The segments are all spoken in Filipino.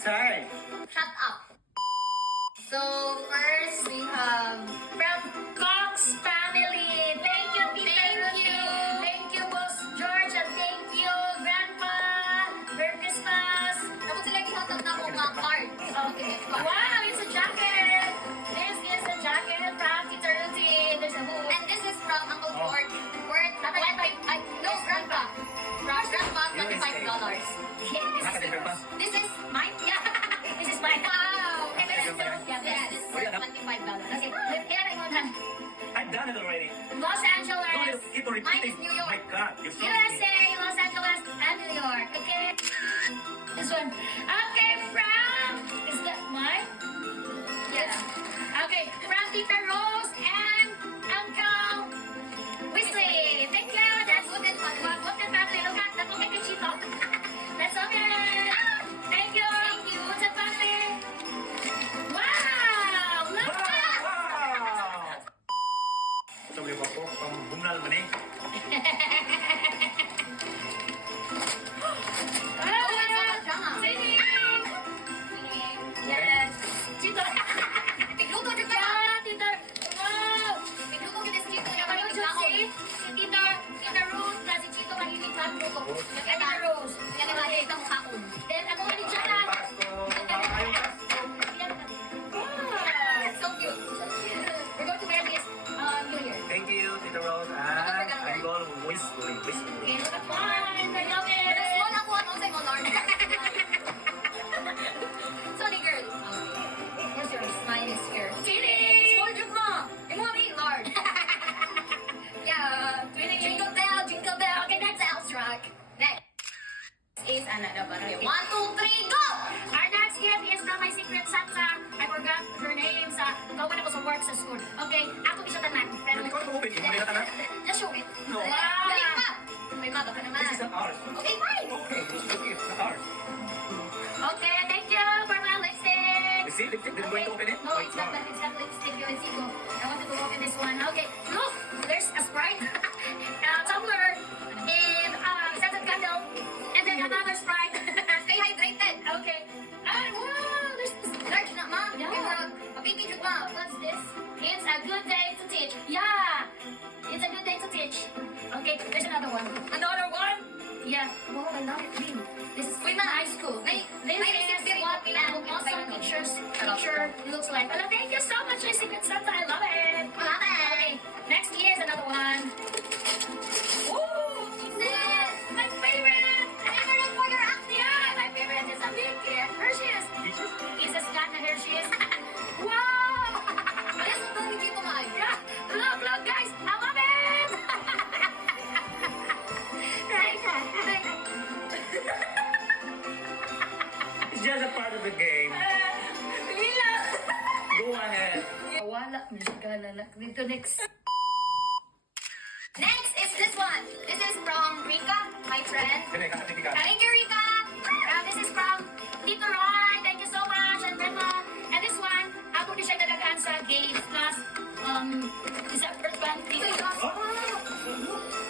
inside. Shut up. So first we have from Cox family. Thank you, Tita Ruthie. Thank you, Boss George. And thank you, Grandpa. Merry Christmas. Tapos sila gihatag na mga cards. Okay. Wow, it's a jacket. This is a jacket from Tita Ruthie. There's a hood. And this is from Uncle George. Worth no, Grandpa. Grandpa, $25. This is mine? Yeah. This is mine. Wow. And this is this is $25. Okay. Here I want I've done it already. Los Angeles. Keep Mine repeating. is New York. My God, you're so USA, Los Angeles, and New York. Okay. This one. Okay, from is that mine? Yeah. Okay, from Tita Rose and Uncle Wesley. Thank you. That's what the family. Look at that. Look at the Chito. That's okay. Thank you. Thank you. What's the family? Wow. Look at that. Wow! Sabi ko po, pambunal man eh. Yes. Chito. Pigluto dito. Tita. Wow. Pigluto kita si Chito. Yung si Tita Rose na si Chito mahilig sa pagluto. Tita Rose. Yan ang mahilig ng kaon. Then ako nga ni Chana. So cute. We're going to wear this New Year. Thank you, Tita Rose. I'm going to whistling. Okay, look at mine. I love it. Pero small ako ano sa mo, Lord. Sorry, girl. Where's yours? Mine is here. Chini! Small joke mo. Imo kami, Lord. Yeah. Jingle bell, jingle bell. Okay, next house rock. Next is another barrio. 1, 2, 3, go! Our next gift is from my secret Santa. I forgot her name sa gawa na ko sa work sa school. Okay, ako bisa tanan. Pero Hindi ko na open. Hindi mo nila tanan. just show it. No. Wow! Balik pa! May maba ka naman. This is not ours. Okay, fine. Okay, this is not ours. Okay, thank you for my lipstick. You see, lipstick, didn't going to open it? No, it's not lipstick. You will see. Go. I wanted to open this one. Okay, look, there's a Sprite, tumbler, and scented candle, and then another Sprite. Stay hydrated. Okay. Wow, there's large na, ma. Yeah. Mapiti jud ma. What's this? It's a good day to teach. Yeah, it's a good day to teach. Okay, there's another one. Another one? Yeah. Wow, I love it. Green. This is in high school. This is what awesome picture looks like. Well, thank you so much, my secret Santa. I love it. Okay, next is another one. Ooh, this my favorite. Favorite for your acne. Yeah, my favorite is a big Hershey's. It's a scan of Hershey's. Wow. This is very dito ma. Yeah. Look, guys. I love it. Right. It's just a part of the game. Lila. Go ahead. Wala, dito next. Next is this one. This is from Rika, my friend. Thank you, Rika. This is from Tito Roy. Thank you so much. And Grandma. And this one, ako di siya nalagaan sa games plus December 20. Oh.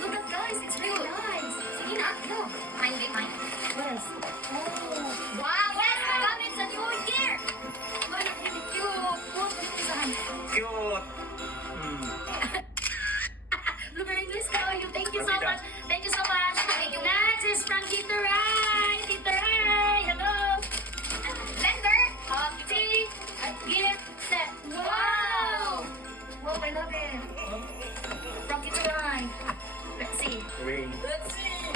Look at guys, it's really nice. Sige na, no. Mine. What else? Oh, wow. Yes, my God, it's a new year. Look, it's cute. Look, design. Cute. Bloomer English you. Thank you so much. Thank you so much. Next is from Tita Rai. Tita Rai, hello. Lender of tea, gift set. Wow. Wow, I love it. From Tita Rai. Let's see. Ring. Let's see.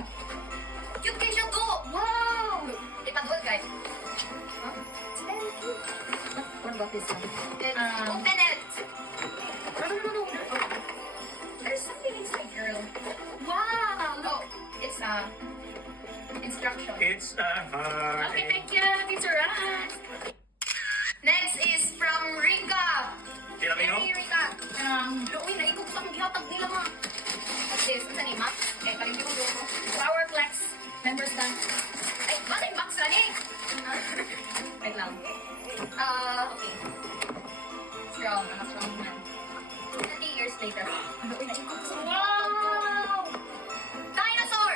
Cute kay siya to. Wow. Ipagod, guys. Huh? It's very cute. What about this one? Open it. No. There's something inside, girl. Wow! Look, it's instruction. It's a heart. Okay, thank you, Teacher Ran. Next is from Rika. Tilamino? Hey, Rika. Uy, naikot sa mga gihatag nila, ma. What's this? What's the name, ma? Kalimbi ko doon. Flower Flex. Members done. Ay, bakit box ka ni? Wait lang. Okay. Strong. I'm a strong man. 30 years later. Wow! Dinosaur!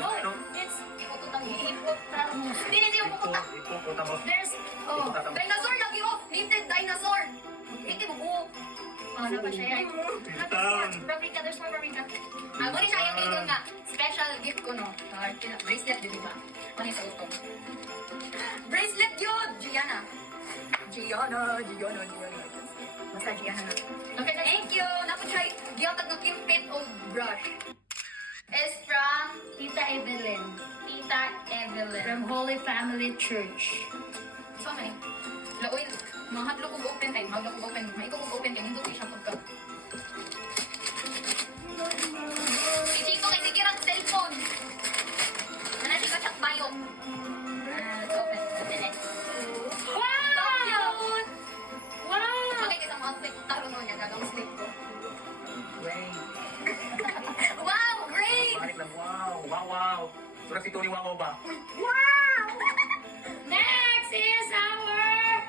Oh, it's hippopotamus. Hindi yung puputa. Puta mo. There's, oh, Dinosaur lagi oh! Knitted dinosaur! Hindi mo buhok. oh, ano pa siya yan? Town. Paprika, there's more paprika. Mo ni siya yung ito nga. Special gift ko no. Bracelet di ba? Ano yung sa utong? Bracelet yun! Gianna. Basta Gianna na. Okay, Thank you! Napod siya giyatag ng Cupid o brush. Is from Tita Evelyn. Tita Evelyn. From Holy Family Church. So, ano eh? Laoy, mahadlo kong open ay, mahadlo kong open. Maiko kong open kay nindot siya pagka. Hindi ko kay sige ang cellphone. Nana si kachat bayo. Let's open. Wow! Cute! Wow! Bagay ka sa outfit. Taro no niya, gagawang slip ko. Wait. Wow! Great! Balik lang. Wow. Wow. Surag si Tony Wow ba? Wow! Next is our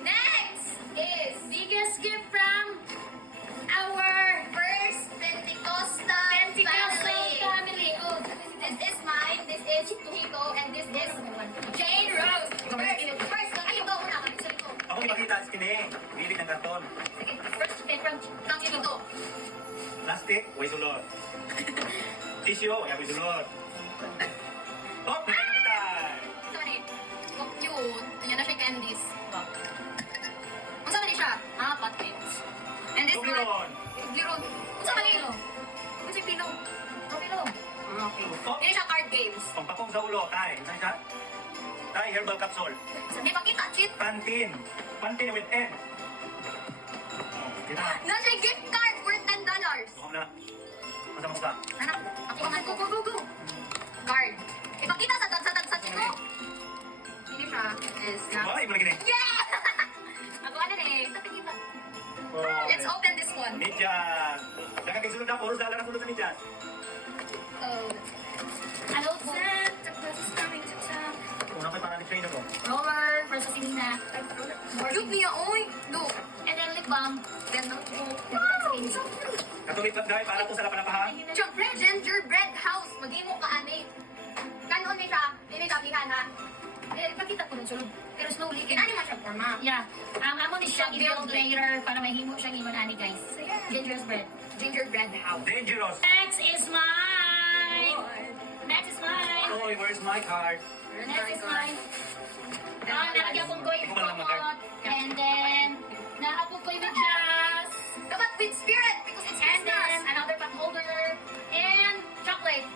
Next is biggest gift from our First Pentecostal Pentecostal family. family. Oh, This is mine, this is Chico, and this is Jane Rose. First, ay, ito una, sorry ko. Ako ipakita ang skinny. Bilit ng karton. Sige, first, from Kang Chico. Plastic, way sulod. Tissue, ya way sulod. Oh, nakakatay. Ito man eh. Oh, cute. Ganyan na siya candies. Wow. Kung saan man eh siya? Ah, pot pips. And this one, Toblerone. Toblerone. Kung saan man eh? Kung saan pillow? Oh, pillow. Ah, okay. Oh, Yan siya card games. pampapong sa ulo. Tay, saan siya? Tay, herbal capsule. Hindi pakita, cheat. Pantin. Pantin with N. Oh, kita. Na siya gift card worth $10. Huwag na. Masama ko ka. Anak, ako ang go. Card. Ipakita sa tag-sa Chico. Ini siya is na. Wala, iba lagi na. Yeah! Ako ano eh. Tapikita. Oh, Let's open this one. medyas. Nakakakisunod na, puro sala na sunod sa medyas. Oh. ano po? Una ko'y parang train ako. Roller for sa Sinina. Cute niya, oy. Look. And then lip balm. Ganda ko. Katulit lang guys, para po sa lapanapahan. Siyempre, gingerbread house. Mag-imo ka, ani. Kanon ni siya. Dili siya, bihana. Ipakita ko rin sulod. Pero slowly. Kinani man siya forma. Yeah. Amo ni siyang i-build later para may himo siyang imanani guys. Ginger's bread. Gingerbread house. Dangerous. Next is mine. Next is mine. Oy, where's my card? Next is mine. Nalagyan kong goy Ikaw lang mag-card. and then naapog ko yung medyas. Dapat with spirit because it's And then Christmas. another pot holder and chocolate.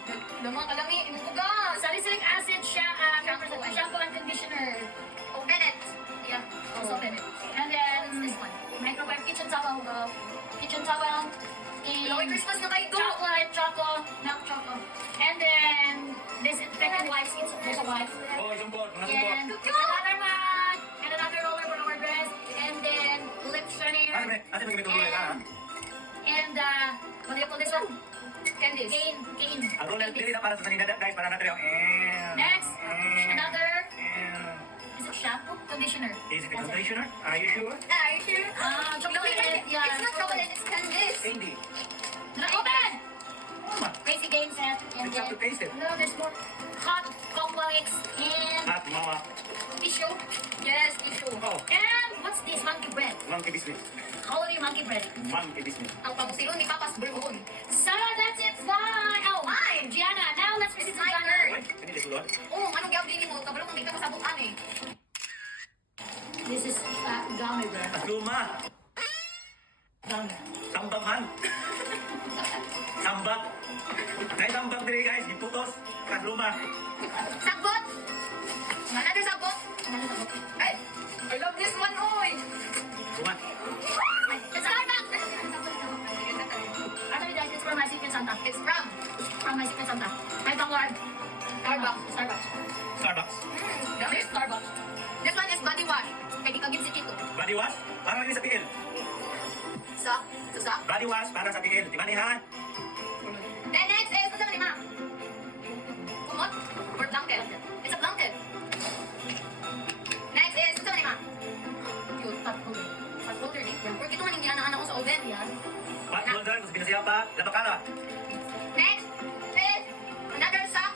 Lumang kalami, inuugas. Salicylic acid siya, shampoo and conditioner. Open it. Yeah, also open it. And What's then this one? microwave kitchen towel. Kitchen towel. Lowy And Christmas na kayo to. chocolate, milk choco. And then disinfectant wipes, it's also wipes. Oh, sumpot, mga And sumpot. another mat, and another roller for our dress. And then lip shiner. Ate, may gamit ulit ha? And what do you call this one? Candies. Cane. Ang roller, dili na para sa sanidad guys, para natin yung Next, another, And is it shampoo? Conditioner. is it a conditioner? Are you sure? Are you sure? Chocolate, yeah. It's not chocolate, it's candies. Hindi. Open! Tama. Crazy game set. And You have to then, taste it. no, there's more. Hot complex and At mga tissue. Yes, tissue. oh, And what's this? Monkey bread. monkey biscuit. Holiday monkey bread. Monkey biscuit. Ang pangusilo ni Papas Burgoon. So that's it. Fine. Oh, Mine. Gianna. Now let's This visit is my Gianna. turn. Uy, hindi sulod. Oh, anong gawin din mo? Kabalo kung di ka masabukan eh. This is gummy bear. At luma. Gummy. Sambagan. Sambag. May sambag diri guys, giputos. At luma. Sagbot! Another sagbot? Ay! I love this one, oy! Luma. Sa Starbucks! Actually, guys, it's from my secret Santa. It's from From my secret Santa. My Vanguard. Starbucks. Starbucks. Starbucks. Dami. Starbucks. This one is body wash. Kaya di kagin si Chito. Body wash, para rin sa tiil. Sa? Body wash, para sa tiil. Di ba ni ha? Then next is, ano naman, ma? Kumot? Or blanket? It's a blanket. Next is, ano naman, ma? Cute. Pot holder. Pot holder ni. Or ito man hindi anak-anak ko sa oven. Yan. Pot holder, kung binasiya pa, labakara. Next is, another sock.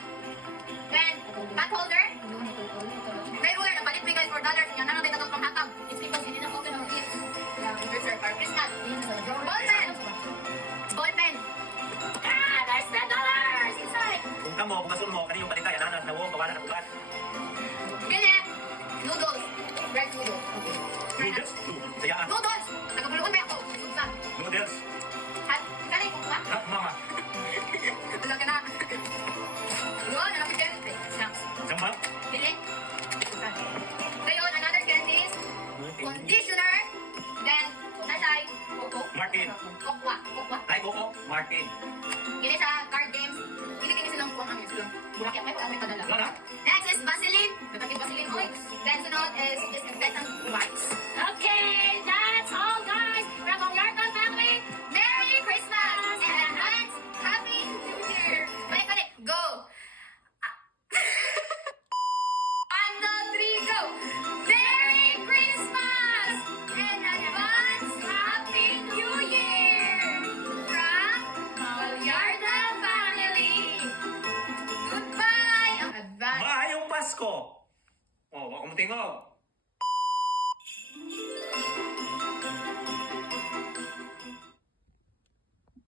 Then, pot holder. May ruler na palit mo Christmas. Ballpen. Ballpen. Ah, there's $10 inside. Kung kamo, kung kasun mo, kaniyong palitay, ananas na wo, kawalan at ugat. Kini. Noodles. Red noodles. Okay. Noodles, sayaan. Noodles. Nagabuluon ba ako? Sugsa. Noodles, At kani ko ba? ha, mama. Wala ka na. Yun, alam ko dyan. Snacks. Samba? Dili. Ngayon, another candy is conditioner. Then, nasay, coco. Martin. Kokwa. Kokwa. Ay, Coco, Martin. Ini sa card games. Hindi kini silang kuwang amin. Silang bumakyak. May pag-amit padala. Wala na? Next is Vaseline. Nagkakit Vaseline oils. Then, sunod is disinfectant wipes. Okay, that's all, guys. From the Yarton family. Merry Christmas! And advance Happy New Year! Balik. Go! Ah. 1, 2, 3, go! Merry Christmas! And advance Happy New Year! From Malyarda family! Goodbye! Ang advance. Maayong Pasko! Oh, wag mo tingog.